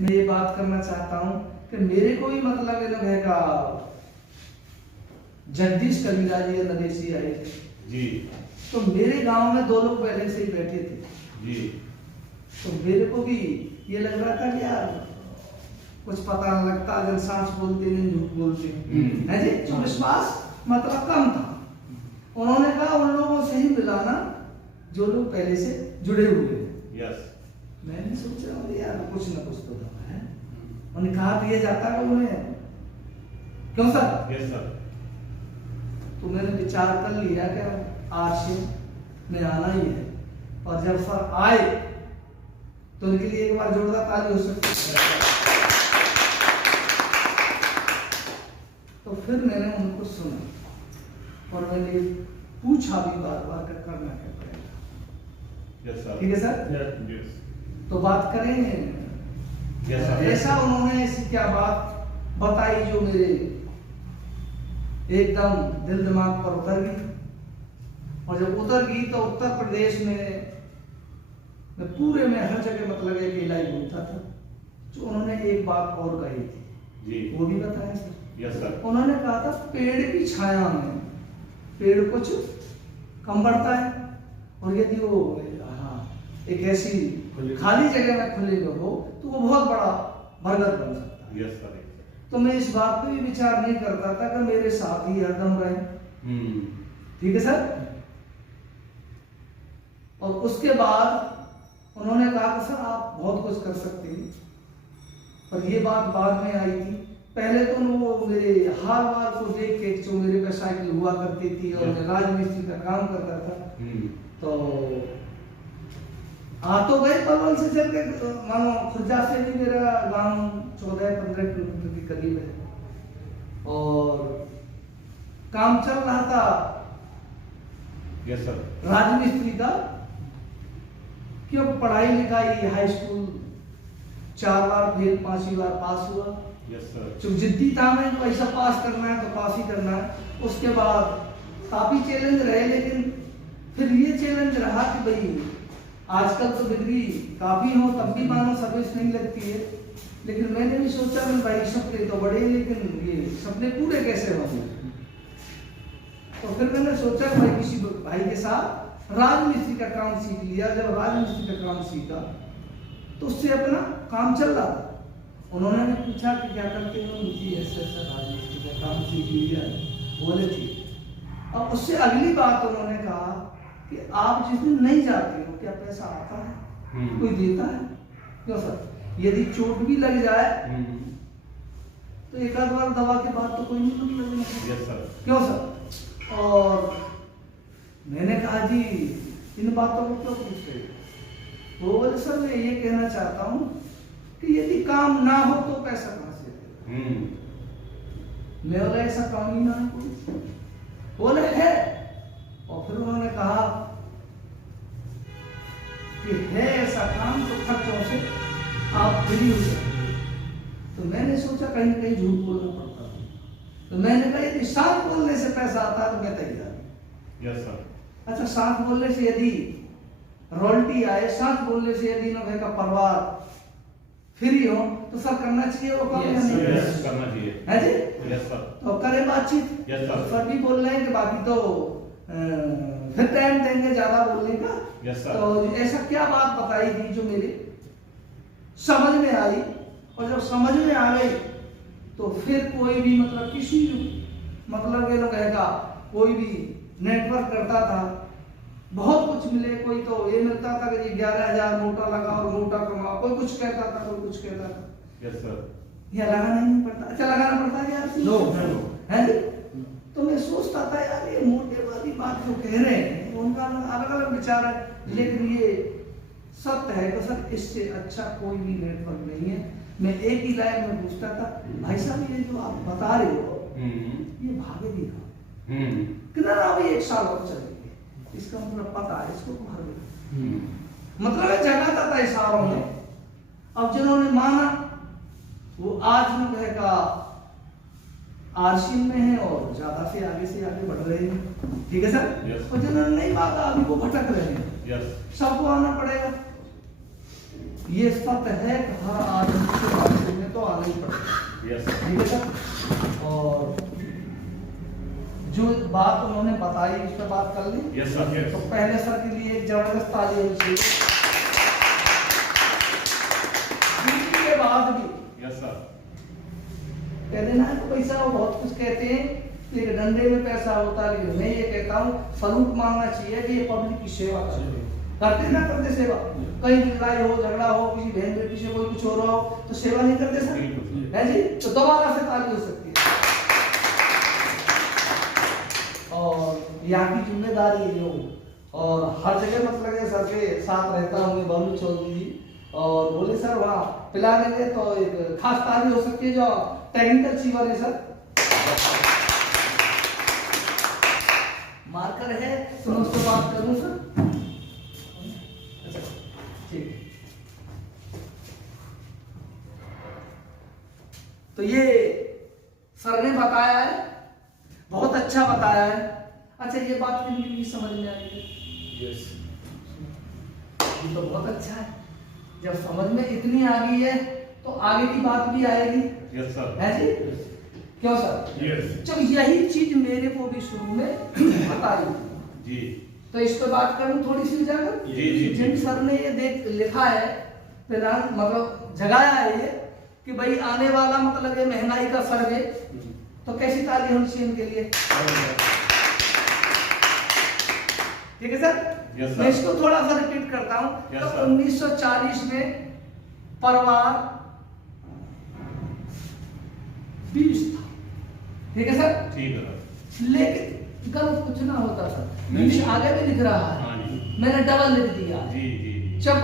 मैं ये बात करना चाहता हूँ कि मेरे को भी मतलब है का जगदीश कबीरा जी और नरेश जी आए थे जी। तो मेरे गांव में 2 लोग पहले से ही बैठे थे जी। तो मेरे को भी ये लग रहा था कि यार कुछ पता न लगता, अगर सांस बोलते नहीं झूठ बोलते है जी, जो विश्वास मतलब कम था। उन्होंने कहा उन लोगों से ही मिलाना जो लोग पहले से जुड़े हुए हैं। यस। मैंने सोचा यार कुछ ना कुछ तो दवा है। उन्होंने कहा तो ये जाता है उन्हें, क्यों सर? Yes sir. तो मैंने विचार कर लिया कि आरसी में आना ही है, और जब सर आए तो उनके लिए एक बार जोरदार ताली हो सकती है। तो फिर मैंने उनको सुना और मैंने पूछा भी बार बार कि करना क्या पड़ेगा। Yes sir. ठीक है सर? यस। तो बात करेंगे। Yes sir. ऐसा उन्होंने ऐसी क्या बात बताई जो मेरे एकदम दिल दिमाग पर उतर गई, और जब उतर गई तो उत्तर प्रदेश में मैं पूरे में हर जगह मतलब अकेला ही घूमता था। जो उन्होंने एक बात और कही थी जी। वो भी बताया सर। Yes sir. उन्होंने कहा था पेड़ की छाया में पेड़ कुछ कम बढ़ता है, और यदि वो एक ऐसी खाली जगह में खुले में हो तो वो बहुत बड़ा बरगद बन सकता है। Yes sir. तो मैं इस बात पे भी विचार नहीं करता था कि मेरे साथ ही हरदम रहे। ठीक है सर? और उसके बाद उन्होंने कहा कि सर आप बहुत कुछ कर सकते हैं, पर ये बात बाद में आई थी। पहले तो वो मेरे हाल वाल को देख के, जो मेरे पे साइकिल हुआ करती थी और मैं राजमिस्त्री का काम करता था, तो आ तो गए परवल से चल के, मानो खुर्जा से भी मेरा गांव 14-15 किलोमीटर के करीब है, और काम चल रहा था यस सर। राजमिस्त्री का। क्यों पढ़ाई लिखाई हाई स्कूल 4 बार फेल, 5वीं बार पास हुआ। Yes sir. जो जिद्दी था मैं तो ऐसा पास करना है तो पास ही करना है। उसके बाद काफी चैलेंज रहे, लेकिन फिर ये चैलेंज रहा कि भाई आजकल तो डिग्री काफी हो तब भी मानो सर्विस नहीं लगती है, लेकिन मैंने भी सोचा मैं भाई सपने तो बड़े, लेकिन ये सपने पूरे कैसे होंगे। तो फिर मैंने सोचा भाई किसी भाई के साथ राजमिस्त्री का काम सीख लिया। जब राजमिस्त्री का काम सीखा तो उससे अपना काम चल रहा था। उन्होंने भी पूछा कि क्या करते हो? जी ऐसा राजमिस्त्री का काम सीख लिया। बोले ठीक। अब उससे अगली बात उन्होंने कहा कि आप जिस दिन नहीं जाते हो क्या पैसा आता है? कोई देता है? क्यों सर? यदि चोट भी लग जाए तो एक आध बार दवा के बाद तो कोई नहीं लगेगा। Yes sir. क्यों सर? और मैंने कहा जी इन बातों को क्यों पूछ रहे हो? वो बोले सर मैं ये कहना चाहता हूँ कि यदि काम ना हो तो पैसा कहाँ से देगा? मैं बोला ऐसा काम ही ना है कोई। बोले है। और फिर उन्होंने कहा कि है ऐसा काम तो खर्चों से आप फ्री हो सकते। तो मैंने सोचा कहीं ना कहीं झूठ बोलना पड़ता है, तो मैंने कहा यदि साथ बोलने से पैसा आता है तो मैं तैयार हूं। Yes sir. अच्छा, साथ बोलने से यदि रॉयल्टी आए, साथ बोलने से यदि नभे का परिवार फ्री हो तो सर करना चाहिए वो काम या नहीं? यस करना चाहिए। है जी? Yes sir. तो करें बातचीत। Yes sir. सर भी बोल रहे हैं कि बाकी तो फिर टाइम देंगे ज्यादा बोलने का। Yes sir. तो ऐसा क्या बात बताई थी जो मेरे समझ में आई, और जब समझ में आ गई तो फिर कोई भी मतलब किसी मतलब ये लोग कहेगा कोई भी नेटवर्क करता था, बहुत कुछ मिले। कोई तो ये मिलता था कि 11,000 मोटा लगा और मोटा कमाओ, कोई कुछ कहता था, कोई कुछ कहता था। Yes sir. या लगाना नहीं पड़ता? अच्छा लगाना पड़ता है यार? नो। है जी? तो मैं सोचता था यार ये मोटे वाली बात जो कह रहे हैं उनका अलग अलग विचार है, लेकिन ये सत्य है तो सर इससे अच्छा कोई भी नेटवर्क नहीं है। मैं एक ही लाइन में पूछता था, भाई साहब ये जो आप बता रहे हो ये भागेगी कहाँ? कितना अभी 1 साल और चलेगी, इसका मतलब पता है इसको भर देगा। मतलब है जगाता था इशारों में। अब जिन्होंने माना वो आज में कहेगा आरसी में है और ज्यादा से आगे बढ़ रहे हैं। ठीक है सर? yes. और जिन्होंने नहीं माना अभी वो भटक रहे हैं। yes. सबको आना पड़ेगा। ये सत्य है कि हर आदमी से बात करने तो आना ही पड़ेगा। Yes sir. ठीक है सर। और जो बात उन्होंने बताई उस पर बात कर ली। Yes sir. यस तो पहले सर के लिए एक जबरदस्त ताली होनी चाहिए। के बाद भी यस सर। कह देना है तो पैसा, वो बहुत कुछ कहते हैं लेकिन डंडे में पैसा होता है। लेकिन मैं ये कहता हूँ सलूट मांगना चाहिए कि ये पब्लिक की सेवा करते ना करते सेवा। कहीं भी लड़ाई हो, झगड़ा हो, किसी बहन बेटी से कोई कुछ हो रहा हो तो सेवा नहीं करते सर, है जी? तो दोबारा से ताली हो सकती है। और यहाँ की जिम्मेदारी है जो, और हर जगह मतलब है सर के साथ रहता हूँ मैं, बाबू चौधरी जी, और बोले सर वहाँ पिलाने में तो एक खास ताली हो सकती है जो टेक्निकल चीवर है सर। मार्कर है तो मैं उससे बात करूँ सर। अच्छा ठीक। तो ये सर ने बताया है, बहुत अच्छा बताया है। अच्छा ये बात किन किन की समझ में आई है? यस। ये तो बहुत अच्छा है। जब समझ में इतनी आ गई है तो आगे की बात भी आएगी। Yes sir. है जी? क्यों सर? यस। जब यही चीज मेरे को भी शुरू में बताई जी। तो इस पर बात करूं थोड़ी सी जाकर। जी जी जी। जिन सर ने ये देख लिखा है फिलहाल मतलब जगाया है ये कि भाई आने वाला मतलब ये महंगाई का सर्वे, तो कैसी ताली होनी चाहिए इनके लिए। ठीक है सर। यस मैं सर। इसको थोड़ा सा रिपीट करता हूं। यस तो सर। 1940 में परिवार 20 था। ठीक है सर। ठीक है सर। लेकिन गलत कुछ ना होता था, नहीं। 20 आगे भी लिख रहा है, हाँ जी। मैंने डबल लिख दिया। जी जी जी। जब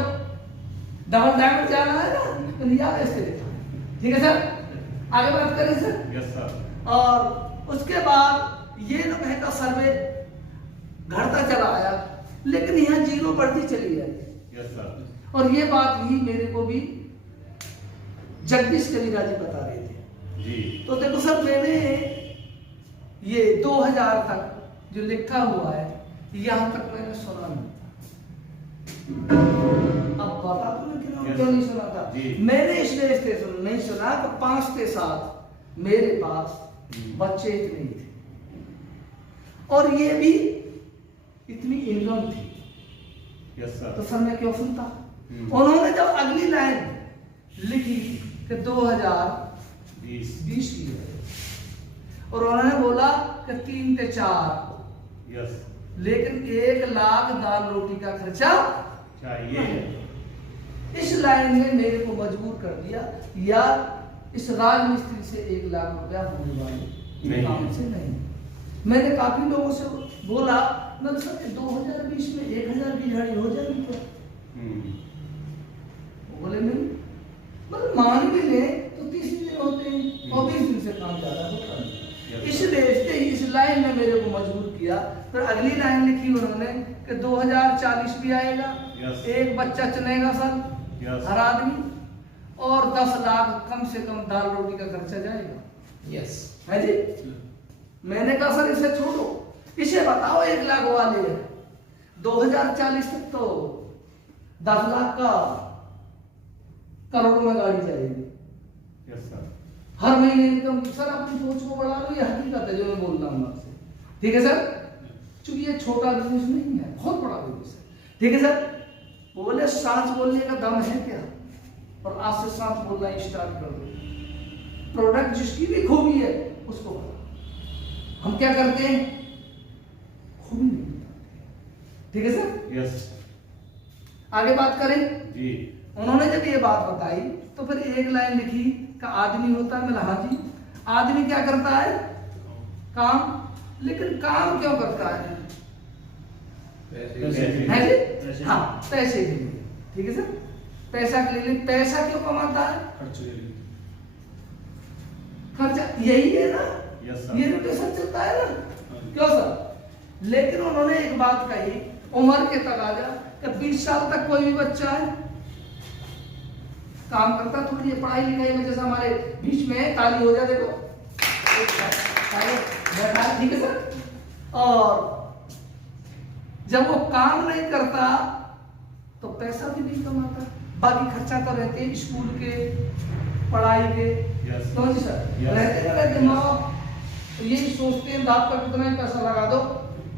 डबल डायमंड जाना है ना तो लिया ऐसे लिखा। ठीक है सर। आगे बात करें सर। Yes sir. और उसके बाद ये जो महंगा सर्वे घटता चला आया, लेकिन यहाँ जीरो बढ़ती चली आई। Yes sir. और ये बात ही मेरे को भी जगदीश कबीरा जी बता रहे थे। जी। तो देखो सर मैंने ये 2000 तक जो लिखा हुआ है यहाँ तक मैंने सुना नहीं। अब बता तुम्हें क्यों नहीं सुना था? मैंने इसलिए नहीं सुना तो 5 के साथ मेरे पास बच्चे इतने ही थे और ये भी इतनी इनकम थी। Yes sir. तो सर मैं क्यों सुनता? उन्होंने जब अगली लाइन लिखी कि 2020 की है और उन्होंने बोला कि 3 के 4, यस। लेकिन 1 लाख दाल रोटी का खर्चा चाहिए। इस लाइन ने मेरे को मजबूर कर दिया, या इस राजमिस्त्री से 1 लाख रुपया होने वाले काम से नहीं। मैंने काफी लोगों से बोला, मैं सर 2020 में 1000 की झाड़ी हो जाएगी क्या? बोले नहीं, मतलब मान भी ले तो 30 दिन होते हैं और 20 दिन से काम ज्यादा होता है। इसलिए इस लाइन ने मेरे को मजबूर किया। फिर अगली लाइन लिखी उन्होंने कि 2040 भी आएगा, एक बच्चा चुनेगा सर हर आदमी, और 10 लाख कम से कम दाल रोटी का खर्चा जाएगा। यस है जी? मैंने कहा सर इसे छोड़ो, इसे बताओ 1 लाख वाले 2040 तक तो 10 लाख का करोड़ों में गाड़ी जाएगी। Yes sir. हर महीने इनकम। सर अपनी सोच को बढ़ा लो, ये हकीकत है जो मैं बोल रहा हूँ आपसे। ठीक है सर। क्योंकि ये छोटा बिजनेस नहीं है, बहुत बड़ा बिजनेस है। ठीक है सर। बोले सांस बोलने का दम है क्या? और आज से सांस बोलना स्टार्ट कर दो। प्रोडक्ट जिसकी भी खूबी है उसको बताओ। हम क्या करते हैं? खूबी नहीं बताते। ठीक है सर। यस। आगे बात करें। जी। उन्होंने जब ये बात बताई तो फिर एक लाइन लिखी का आदमी होता है। मैं हाँ जी, आदमी क्या करता है? काम। लेकिन काम क्यों करता है? है जी? हाँ, पैसे के लिए। ठीक है सर। पैसा के लिए। पैसा क्यों कमाता है? खर्चा यही है ना। Yes sir. ये रोटेशन चलता है ना। क्यों सर? लेकिन उन्होंने एक बात कही, उम्र के तकाजा कि 20 साल तक कोई भी बच्चा है काम करता थोड़ी है। पढ़ाई लिखाई में जैसे हमारे बीच में ताली हो जाए देखो, बैठा। ठीक है सर। और जब वो काम नहीं करता तो पैसा भी नहीं कमाता, बाकी खर्चा तो रहते हैं स्कूल के, पढ़ाई के। Yes. तो जी सर Yes. रहते माँ बाप तो यही सोचते हैं बाप का कितना ही पैसा लगा दो,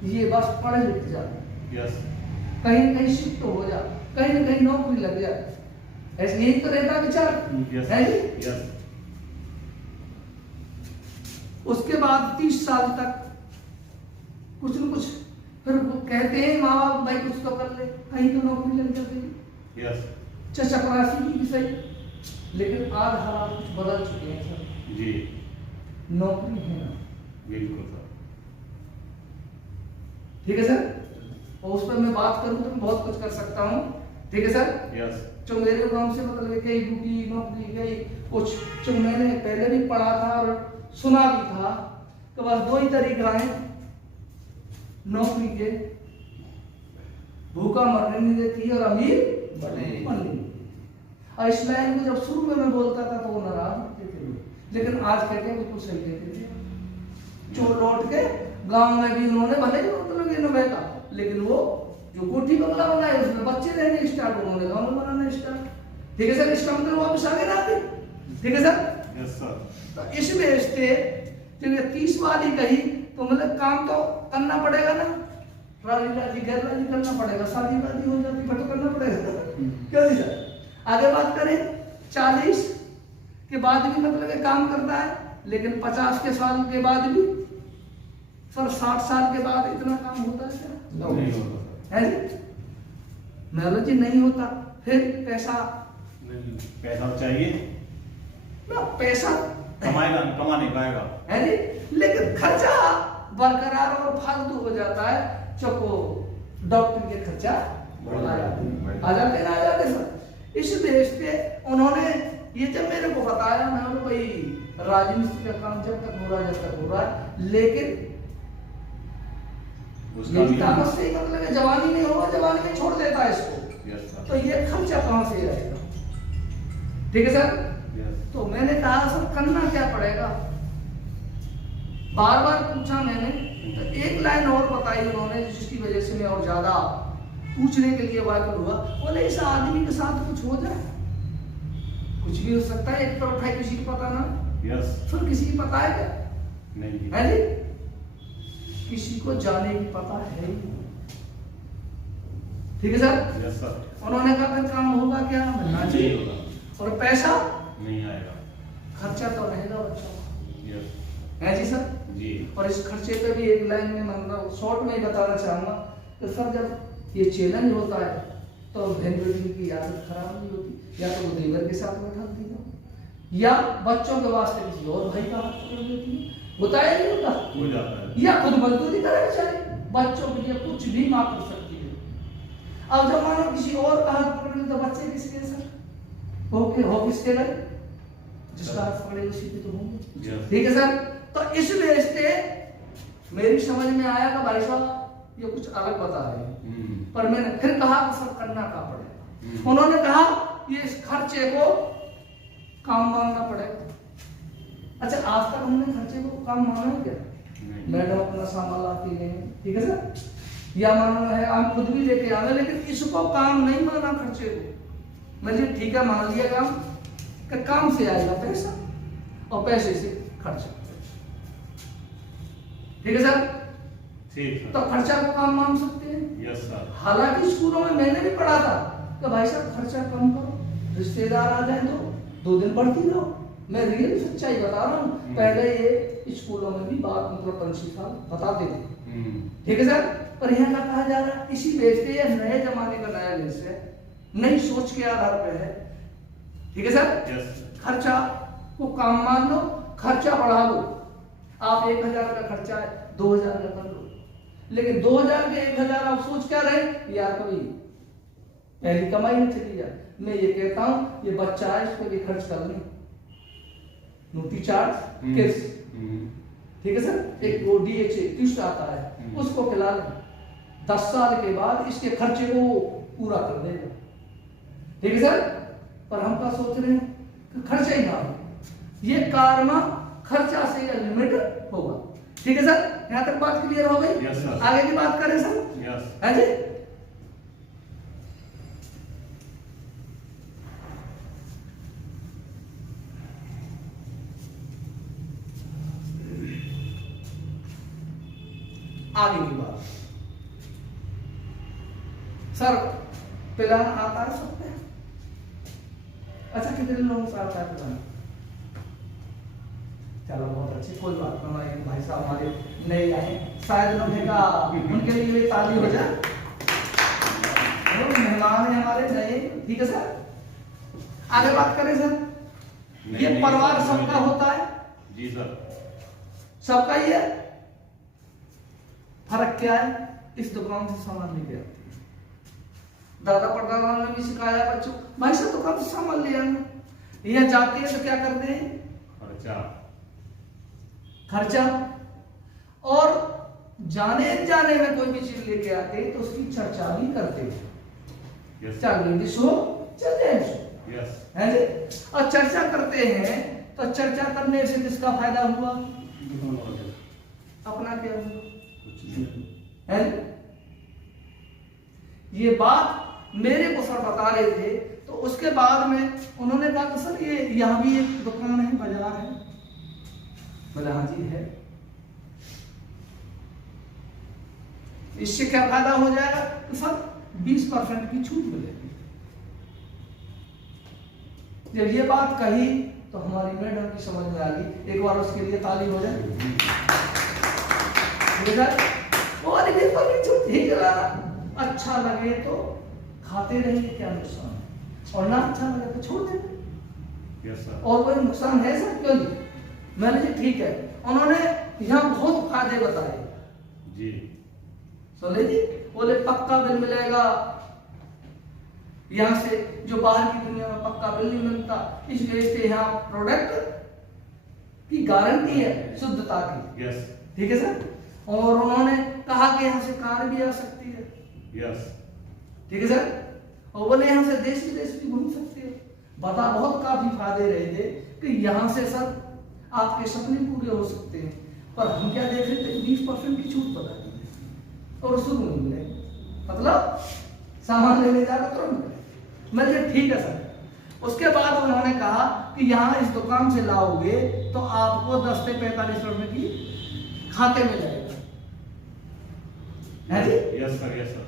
ये बस पढ़ लिख जा, यस कहीं न कहीं शिफ्ट हो जा, कहीं न कहीं नौकरी लग जाए, ऐसे यही तो रहता विचार है जी। यस उसके बाद 30 साल तक कुछ न कुछ फिर वो कहते हैं माँ बाप भाई कुछ तो कर ले, कहीं तो नौकरी लग जाती है, यस चपरासी की भी सही, लेकिन आज हालात कुछ बदल चुके हैं सर, जी नौकरी है ना, बिल्कुल सर। ठीक है सर, और उस पर मैं बात करूं तो मैं बहुत कुछ कर सकता हूं, ठीक है सर। यस जो मेरे गांव से मतलब कई ड्यूटी नौकरी गई कुछ जो मैंने पहले भी पढ़ा था और सुना भी था कि बस दो ही तरीका है नौकरी के, भूखा मरने नहीं देती है और अमीर बनने। और इस लाइन को जब शुरू में मैं बोलता था तो वो नाराज होते थे लोग, लेकिन आज कहते हैं बिल्कुल सही कहते थे। चोर लौट के गांव में भी उन्होंने भले ही मतलब ये न बैठा, लेकिन वो जो कोठी बंगला बनाए उसमें बच्चे रहने स्टार्ट, उन्होंने गांव में बनाना स्टार्ट। ठीक है सर, इसका मतलब वापस आगे ना आते। ठीक है सर। Yes sir. तो इस बेस पे जब ये 30 वाली कही तो मतलब काम तो करना पड़ेगा ना, राजी राजी गैर राजी करना पड़ेगा, शादी वादी हो जाती फिर तो करना पड़ेगा। क्यों नहीं सर। आगे बात करें 40 के बाद भी मतलब ये काम करता है, लेकिन 50 के साल के बाद भी सर 60 साल के बाद इतना काम होता है क्या? नहीं होता है जी, मैरिज नहीं होता, फिर पैसा नहीं, पैसा चाहिए ना, पैसा कमाएगा कमा नहीं पाएगा है जी, लेकिन खर्चा बरकरार और फालतू हो जाता है। चको डॉक्टर के खर्चा आ जाते ना, आ जाते सर। इस बेस पे उन्होंने ये जब मेरे को बताया, मैं बोला भाई राजमिस्त्री का काम जब तक हो रहा है जब तक हो रहा है, लेकिन उसका ताकत से मतलब जवानी में होगा, जवानी में छोड़ देता है इसको। Yes sir. तो ये खर्चा कहां से आएगा? ठीक है सर। यस तो मैंने कहा सर करना क्या पड़ेगा, बार बार पूछा मैंने, तो एक लाइन और बताई उन्होंने जिसकी वजह से मैं और ज्यादा पूछने के लिए वाकिफ हुआ। बोले इस आदमी के साथ कुछ हो जाए, कुछ भी हो सकता है, एक तरफ है किसी को पता ना, यस फिर किसी की पता है क्या? नहीं है जी, किसी को जाने की पता है ही। ठीक है सर। Yes sir. उन्होंने कहा फिर काम होगा क्या? मिलना नहीं चाहिए, होगा, और पैसा नहीं आएगा। खर्चा तो रहेगा बच्चों का। यस है जी सर। जी और इस खर्चे पे भी एक लाइन में मतलब शॉर्ट में ही बताना चाहूंगा कि सर जब ये चैलेंज होता है तो बहन बेटी की आदत खराब नहीं होती, या तो वो देवर के साथ बैठा दी जाओ, या बच्चों के वास्ते किसी और भाई का हाथ पकड़ लेती है, होता है नहीं होता, हो जाता है। या खुद मजदूरी करे बेचारे, बच्चों के लिए कुछ भी माँ कर सकती है। अब जब मानो किसी और का हाथ पकड़ ले तो बच्चे किसके सर हो किसके गए, जिसका हाथ पकड़े उसी पे तो होंगे। यस ठीक है सर। तो इस बेस पे मेरी समझ में आया कि भाई साहब ये कुछ अलग बता रहे हैं, पर मैंने फिर कहा कि सब करना क्या पड़ेगा। उन्होंने कहा ये इस खर्चे को काम मानना पड़ेगा। अच्छा, आज तक हमने खर्चे को काम माना है क्या? मैडम अपना सामान लाती है, ठीक है सर, या मानो है हम खुद भी लेके आना, लेकिन इसको काम नहीं माना खर्चे को। मैंने ठीक है मान लिया काम कि काम से आएगा पैसा और पैसे से खर्चा। ठीक है सर। ठीक तो खर्चा को काम मान सकते हैं। Yes sir. हालांकि स्कूलों में मैंने भी पढ़ा था कि भाई साहब खर्चा कम करो, रिश्तेदार आ जाए तो 2 दिन बढ़ती रहो। मैं रियल सच्चाई बता रहा हूँ, पहले ये स्कूलों में भी बात मतलब प्रिंसिपल बताते थे। ठीक है सर। पर यहाँ का कहा जा रहा है इसी बेस पे, ये नए जमाने का नया लेस है, नई सोच के आधार पे है। ठीक है सर। यस खर्चा को काम मान लो, खर्चा बढ़ा लो। आप 1000 का खर्चा है 2000 का कर लो, लेकिन 2000 के 1000 आप सोच क्या रहे यार, कभी पहली कमाई में चली जाए। मैं ये कहता हूं ये बच्चा है, इस पर भी खर्च कर लें, नोटी चार्ज किड्स, ठीक है सर, एक वो DHA किस्ट आता है उसको खिला लें, 10 साल के बाद इसके खर्चे को पूरा कर देगा। ठीक है सर। पर हम क्या सोच रहे हैं कि खर्चा ही ना हो, ये कारमा खर्चा से लिमिट होगा। ठीक है सर, यहाँ तक बात क्लियर हो गई। Yes sir. आगे की बात करें सर। यस है जी। आगे की बात, सर पिलाना आता है सबको? अच्छा, कितने लोगों को आता है पिलाना? चलो बहुत अच्छी, कोई बात नहीं। भाई साहब हमारे नए आए, शायद उन्होंने कहा उनके लिए ताली हो जाए। मेहमान है हमारे नए, ठीक है सर। आगे बात करें सर, ये परिवार सबका होता है? जी सर। सबका ही है। फर्क क्या है? इस दुकान से सामान लेके आते हैं। दादा परदादा ने भी सिखाया बच्चों, भाई साहब दुकान से सामान ले आना। यहाँ जाते हैं तो क्या करते हैं? खर्चा। और जाने जाने में कोई भी चीज लेके आते हैं तो उसकी चर्चा भी करते हैं। चाहे लेडीज हो चाहे जेंट्स हो, है जी। और चर्चा करते हैं तो चर्चा करने से किसका फायदा हुआ? अपना क्या हुआ? है जी? ये बात मेरे को सर बता रहे थे, तो उसके बाद में उन्होंने कहा कि सर ये यहाँ भी एक दुकान है, बाजार है। बोले हाँ जी है। इससे क्या फायदा हो जाएगा? तो सर 20% की छूट मिलेगी। जब ये बात कही तो हमारी मैडम की समझ में आ गई। एक बार उसके लिए ताली हो जाए। वो छूट ही अच्छा लगे तो खाते रहिए, क्या नुकसान है? और ना अच्छा लगे तो छोड़ देंगे। और कोई नुकसान है सर? क्यों नहीं? मैंने जी ठीक है। उन्होंने यहाँ बहुत फायदे बताए जी। सोले जी बोले पक्का बिल मिलेगा यहाँ से, जो बाहर की दुनिया में पक्का बिल नहीं मिलता, इसलिए से यहाँ प्रोडक्ट की गारंटी है शुद्धता की। यस। ठीक है सर। और उन्होंने कहा कि यहाँ से कार भी आ सकती है। यस। ठीक है सर। और बोले यहाँ से देश विदेश भी घूम सकते हो। बता बहुत काफी फायदे रहे थे कि यहाँ से सर आपके सपने पूरे हो सकते हैं। पर हम क्या देख रहे थे? 20% की छूट बता दी और शुरू नहीं मिले, मतलब सामान लेने जाकर तुरंत मिले। मैंने ठीक है सर। उसके बाद उन्होंने कहा कि यहाँ इस दुकान से लाओगे तो आपको 10 से 45 रुपए की खाते में जाएगा, है जी? Yes sir, yes sir.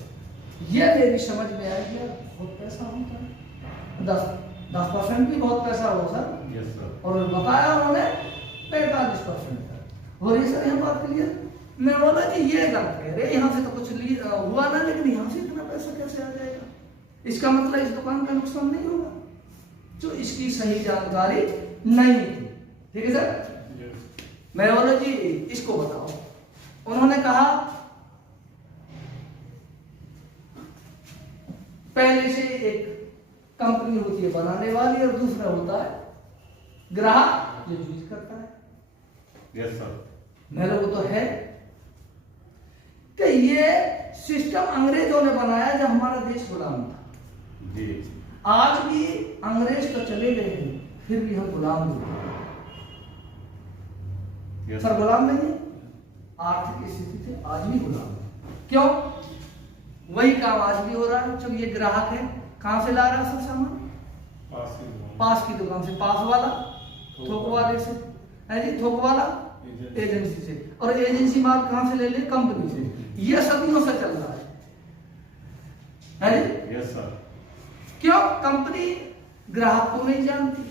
ये मेरी समझ में आया कि बहुत पैसा होता है। 10% भी बहुत पैसा हो सर। Yes sir. और बताया उन्होंने 45% का। और ये सर यहाँ बात क्लियर। मैं बोला कि ये गलत कह रहे, यहाँ से तो कुछ हुआ ना, लेकिन यहाँ से इतना पैसा कैसे आ जाएगा? इसका मतलब इस दुकान का नुकसान नहीं होगा। जो इसकी सही जानकारी नहीं थी। ठीक है सर। मैं बोला जी इसको बताओ। उन्होंने कहा पहले से एक कंपनी होती है बनाने वाली और दूसरा होता है ग्राहक जो यूज करता है। Yes sir. मेरे को तो है कि ये सिस्टम अंग्रेजों ने बनाया जब हमारा देश गुलाम था। जी। आज भी अंग्रेज तो चले गए हैं, फिर भी हम गुलाम नहीं। यस सर गुलाम नहीं है। आर्थिक स्थिति से आज भी गुलाम है। क्यों? वही काम आज भी हो रहा है। जब ये ग्राहक है, कहां से ला रहा है सब सामान? पास की दुकान से, पास वाला थोक वाले से, है जी, थोक वाला एजेंसी से, और एजेंसी माल कहां से ले ले? कंपनी से। ये सदियों से चल रहा है जी? Yes sir. क्यों? कंपनी ग्राहक को नहीं जानती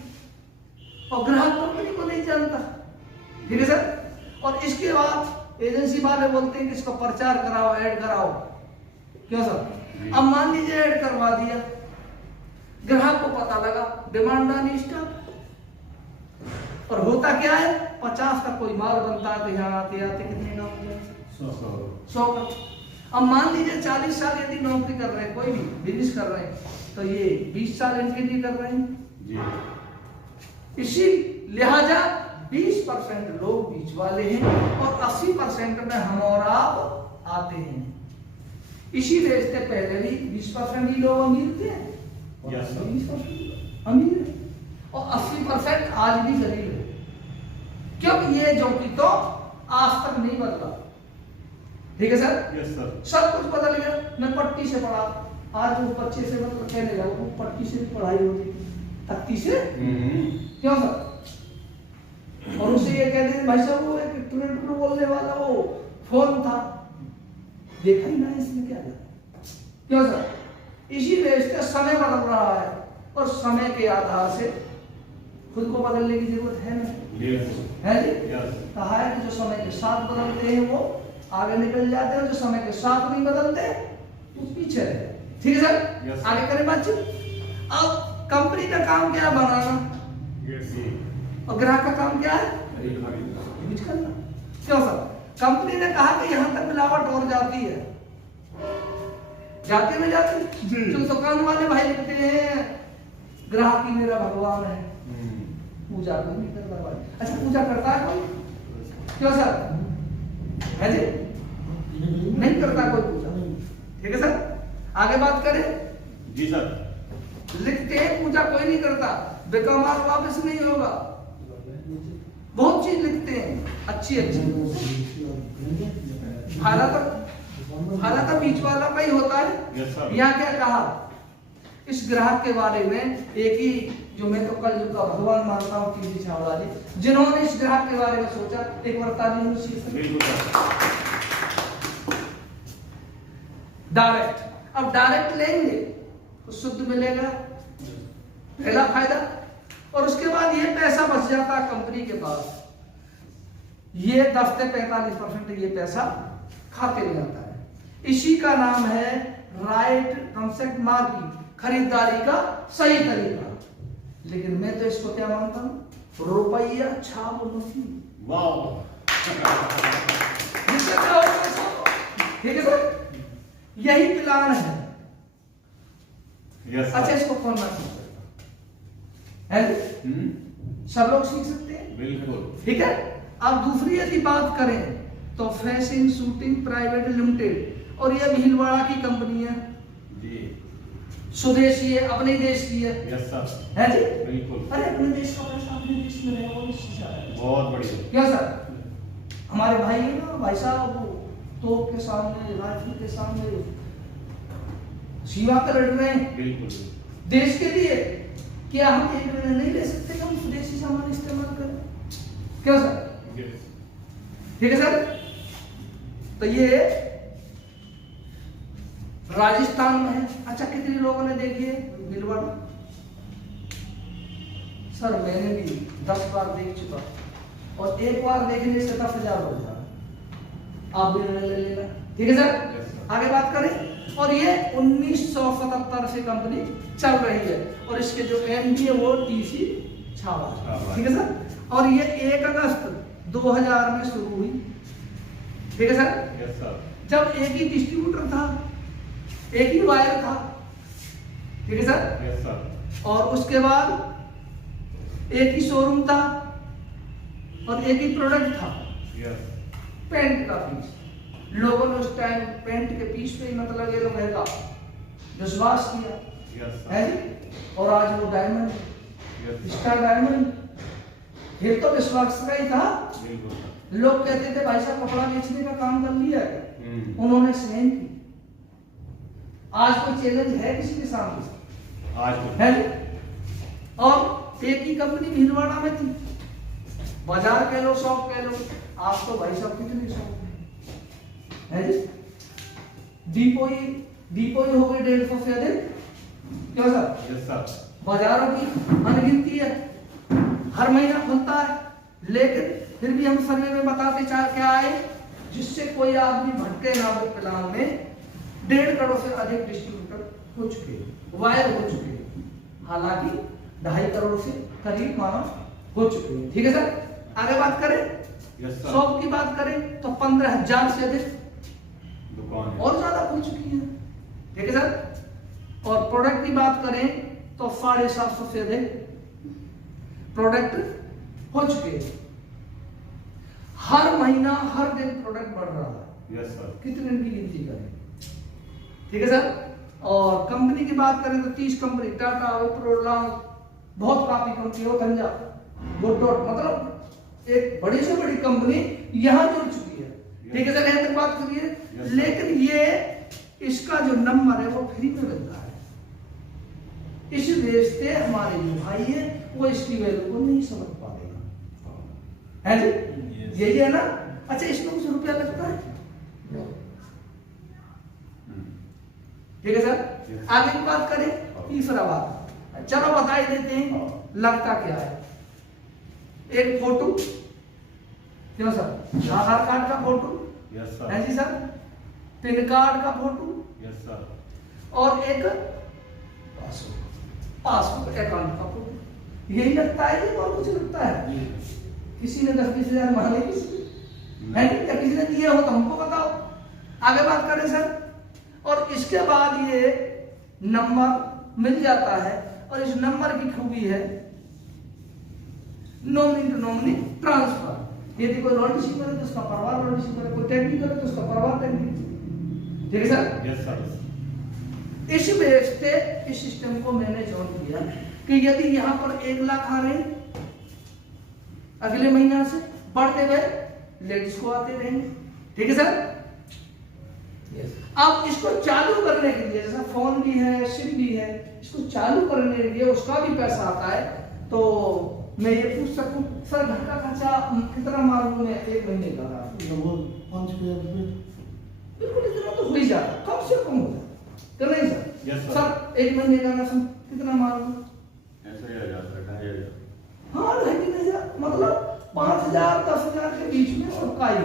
और ग्राहक कंपनी को नहीं जानता। ठीक है सर। और इसके बाद एजेंसी वाले बोलते हैं कि इसको प्रचार कराओ, ऐड कराओ। क्यों सर? अब मान लीजिए ऐड करवा दिया, ग्राहक को पता लगा, डिमांड आनी स्टार्ट। और होता क्या है? 50 का कोई माल बनता है तो यहाँ आते आते कितने का हो जाए? 100 का। अब मान लीजिए 40 साल यदि नौकरी कर रहे हैं, कोई भी बिजनेस कर रहे हैं, तो ये 20 साल इनके लिए कर रहे हैं जी। इसी लिहाजा 20% लोग बीच वाले हैं और 80% में हम और आप आते हैं। इसीलिए इससे पहले भी 20% ही लोग अमीर थे और 20% अमीर है और 80% आज भी गरीब है। क्योंकि ये जो कि तो आज तक नहीं बदला। ठीक है सर। Yes sir. सब कुछ बदल गया। मैं पट्टी से पढ़ा, आज वो बच्चे से मतलब कहने लगा वो पट्टी से पढ़ाई होती थी, तख्ती से। क्यों सर? और उसे ये कहते थे भाई साहब वो एक बोलने वाला वो फोन था, देखा ही ना इसमें क्या है। क्यों सर? इसी वजह से समय बदल रहा है और समय के आधार से खुद को बदलने की जरूरत है ना, है जी? कहा है कि जो समय के साथ बदलते हैं वो आगे निकल जाते हैं, जो समय के साथ नहीं बदलते वो पीछे रहते हैं। ठीक है सर? आगे करें बातचीत। अब कंपनी का काम क्या है? बनाना। और ग्राहक का काम क्या है? खरीद करना। क्यों सर? कंपनी ने कहा कि यहां तक मिलावट और जाती है, जाती में जाती। जो दुकान वाले भाई लिखते हैं ग्राहक ही मेरा भगवान है, पूजा कोई नहीं करता भाई। अच्छा, पूजा करता है कोई? क्यों सर? है जी? नहीं करता कोई पूजा। ठीक है सर? आगे बात करें। जी सर। लिखते हैं पूजा कोई नहीं करता, बेकमाल वापस नहीं होगा। बहुत चीज लिखते हैं अच्छी फायदा तो बीच वाला का ही होता है। यहाँ क्या कहा इस ग्राहक के बारे में? एक ही जो मैं तो कल का भगवान मानता हूँ टीसी छावड़ा जी, जिन्होंने इस ग्राहक के बारे में सोचा, एक बार ताली। डायरेक्ट। अब डायरेक्ट लेंगे तो शुद्ध मिलेगा, पहला फायदा। और उसके बाद ये पैसा बच जाता है कंपनी के पास, ये 10 से 45% ये पैसा खाते में आता है। इसी का नाम है राइट कंसेप्ट मार्किंग, खरीदारी का सही तरीका। लेकिन मैं तो इसको क्या मानता हूं? रुपया छाप मशीन। ठीक है सर? यही प्लान है। अच्छा, इसको कौन ना सीख सकता है? सब लोग सीख सकते हैं, बिल्कुल। ठीक है? अब दूसरी यदि बात करें तो फैशन शूटिंग प्राइवेट लिमिटेड, और ये भीलवाड़ा की कंपनी है जी, स्वदेशी है, अपने देश की है। यस सर, है जी? बिल्कुल। अरे अपने देश का पैसा अपने देश में रहेगा, वो निश्चित है। बहुत बढ़िया। क्या सर? हमारे भाई है ना, भाई साहब वो तोप के सामने, राइफल के सामने सीमा पर लड़ रहे हैं बिल्कुल देश के लिए। क्या हम एक निर्णय नहीं ले सकते कि हम स्वदेशी सामान इस्तेमाल करें? क्यों सर? ठीक है सर? तो ये राजस्थान में है। अच्छा, कितने लोगों ने देखी है भीलवाड़ा? सर मैंने भी 10 बार देख चुका, और एक बार देखने से 10,000 हो जाए। आप भी निर्णय ले लेना। ठीक है सर? आगे बात करें। और ये 1977 से कंपनी चल रही है, और इसके जो एमडी है वो टीसी छावड़ा। ठीक है सर? और ये 1 अगस्त 2000 में शुरू हुई। ठीक है सर? Yes sir. जब एक ही डिस्ट्रीब्यूटर था, एक ही वायर था। ठीक है सर? Yes sir. और उसके बाद एक ही शोरूम था और एक ही प्रोडक्ट था। यस। पेंट का पीस। लोगों ने उस टाइम पेंट के पीस पे ही मतलब ये लोग है का विश्वास किया। यस है जी? और आज वो डायमंड, यस स्टार डायमंड, ये तो विश्वास का ही था। बिल्कुल। लोग कहते थे भाई साहब कपड़ा बेचने का काम कर लिया है, उन्होंने सेम की। आज कोई चैलेंज है किसी के सामने? आज है जी? और एक ही कंपनी भीलवाड़ा में थी, बाजार कह लो, शॉप कह लो। आज तो भाई साहब कितने शॉप है जी? डिपो ही हो गए 150 से अधिक। क्यों सर? Yes sir. बाजारों की अनगिनती है, हर महीना खुलता है, लेकिन फिर भी हम सर्वे में बताते क्या आए, जिससे कोई आदमी भटके ना हो। प्लान में 1.5 करोड़ से अधिक डिस्ट्रीब्यूटर हो चुके, वायर हो चुके, हालांकि 2.5 करोड़ से करीब मानव हो चुके हैं। ठीक है सर? आगे बात करें। Yes sir. शॉप की बात करें तो 15,000 से अधिक दुकान और ज्यादा खुल चुकी है। ठीक है सर? और प्रोडक्ट की बात करें तो 750 से अधिक प्रोडक्ट हो चुके हैं। हर महीना हर दिन प्रोडक्ट बढ़ रहा है। Yes sir. कितने दिन की गिनती करें? ठीक है सर? और कंपनी की बात करें तो 30 कंपनी, टाटा, विप्रो, रिलायंस, बहुत काफी कंपनी हो, गंजा, गुडडॉट, मतलब एक बड़ी से बड़ी कंपनी यहां जुड़ चुकी है। ठीक है सर? यहां तक बात करिए। लेकिन ये इसका जो नंबर है वो फ्री में मिलता है। इस वजह से हमारे जो भाई है वो इसकी वैल्यू को नहीं समझ पाएगा। है जी? यही है ना? अच्छा, इसमें कुछ रुपया लगता है? ठीक है सर। Yes. आगे की बात करें, तीसरा बात, चलो बता ही देते हैं लगता क्या है। एक फोटो, क्यों सर, आधार कार्ड का फोटो यस है सर। जी सर, पैन कार्ड का फोटो, यस सर। और एक पासबुक अकाउंट का फोटो, यही लगता है ये और कुछ लगता है? किसी ने 10-20 हजार मांगे किसी ने? है नहीं, या किसी ने दिए हो तो हमको बताओ। आगे बात करें सर, और इसके बाद ये नंबर मिल जाता है, और इस नंबर की खूबी है नॉमिनी टू नॉमिनी ट्रांसफर। यदि कोई लॉन्ड रिसीव करे तो उसका परिवार लॉन्ड रिसीव करे, कोई टेक्निक करे तो उसका परिवार टेक्निक। ठीक है सर। Yes sir. इस बेस पे इस सिस्टम को मैंने ऑन किया कि यदि यहाँ पर 1 लाख आ रहे हैं अगले महीना से, बढ़ते गए लेडीज को आते रहेंगे। ठीक है सर। अब इसको चालू करने के लिए, जैसा फोन भी है, सिम भी है, इसको चालू करने के लिए उसका भी पैसा आता है। तो मैं ये पूछ सकूं सर, घर का खर्चा कितना मालूम है 1 महीने का? 5,000 रुपये। बिल्कुल इतना तो हो ही जाता, कम से कम होता तो नहीं सर? Yes, sir. सर 1 महीने का राशन कितना मालूम? ऐसे ही आ जाता है, 2,500। हाँ 2,500, मतलब 5,000 10,000 के बीच में सबका ही है,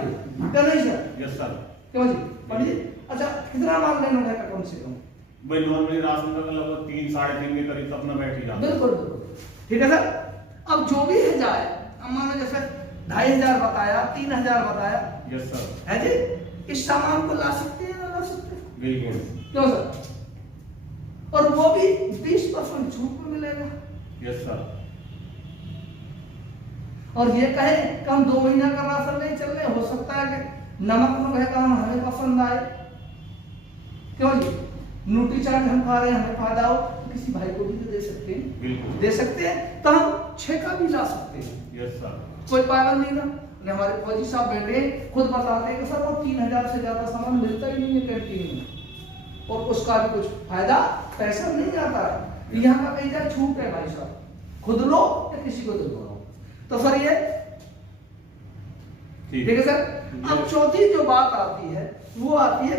क्या नहीं सर? Yes sir. क्यों जी पढ़िए। अच्छा कितना माल लेना है कम से कम? भाई नॉर्मली राशन का लगभग 3-3.5 के करीब अपना बैठ ही जाता है। बिल्कुल बिल्कुल। ठीक है सर। अब जो भी है जाए, अब मान लो जैसे 2,500 बताया, 3,000 बताया, यस सर। है जी, इस सामान को ला सकते हैं ना ला सकते हैं? बिल्कुल। क्यों सर? और वो भी 20% छूट में मिलेगा। Yes sir. और ये कहे कि हम 2 महीना का राशन नहीं चल रहे, हो सकता है कि नमक में कहे काम हमें पसंद आए, क्यों जी, न्यूट्री चार्ज हम खा रहे हैं, हमें फायदा हो, तो किसी भाई को भी तो दे सकते हैं, बिल्कुल दे सकते हैं, तो हम 6 का भी ला सकते हैं, यस सर। कोई पाबंदी नहीं ना। हमारे फौजी साहब बैठे खुद बताते हैं कि सर वो 3,000 से ज्यादा सामान मिलता ही नहीं है कैंटीन में, और उसका भी कुछ फायदा पैसा नहीं आता है। यहाँ का कहीं जाए छूट है भाई साहब, खुद लो या किसी को दिलवाओ। तो सर ये ठीक है सर। अब चौथी जो बात आती है वो आती है